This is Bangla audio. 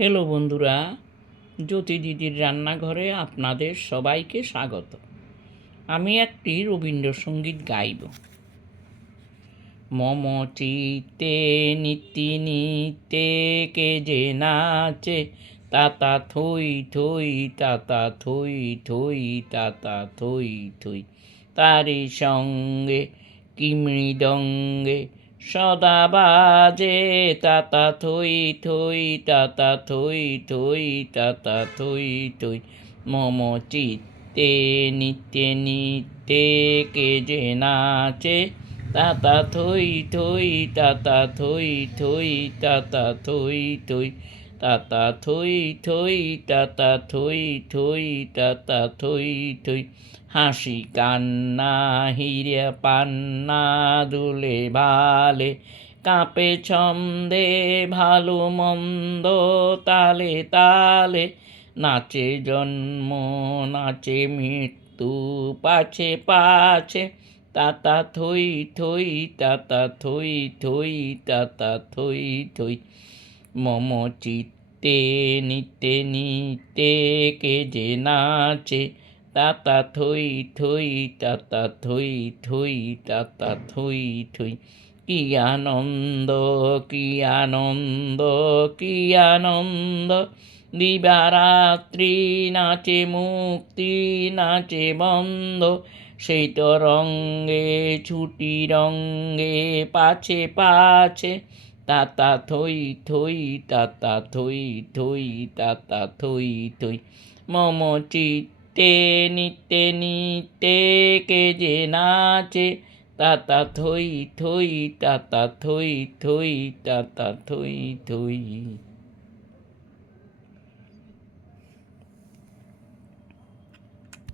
হ্যালো বন্ধুরা, জ্যোতি দিদির রান্নাঘরে আপনাদের সবাইকে স্বাগত। আমি একটি রবীন্দ্রসঙ্গীত গাইব। মম চিত্তে নিত্যি নিত্যে কে যে নাচে, তাতা থই থই তাতা থই থই তাতা থই থই। তারি সঙ্গে কি মৃদঙ্গে সদা বাজে, তাতা থই থই তাতা থই থই তাতা থই থই। মম চিত্তে নিত্যে নিত্যে কে যে নাচে, তাতা থই থই তাতা থই থই তাতা থই থই। তাতা থই থই তাতা থই থই তাতা থই থই। হাসি কান্না হিরে পান্না দুলে ভালে, কাঁপে ছন্দে ভালো মন্দ তালে তালে। নাচে জন্ম নাচে মৃত্যু পাছে পাছে, তাতা থই থই তাতা থই থই তাতা থই থই। মম চিত্তে নিত্যে নিত্যে কে যে নাচে, তাতা থই থই তাতা থই থই তাতা থই থই। কি আনন্দ কি আনন্দ কি আনন্দ, দিবারাত্রি নাচে মুক্তি নাচে বন্ধ। সেই তো রঙ্গে ছুটি রঙ্গে পাছে পাছে, তাতা থই থই তাতা থই থই তাতা থই থই। মম চিত্তে নিত্যে নিত্যে কে যে নাচে, তাতা থই থই তাতা থই থই তাতা থই থই।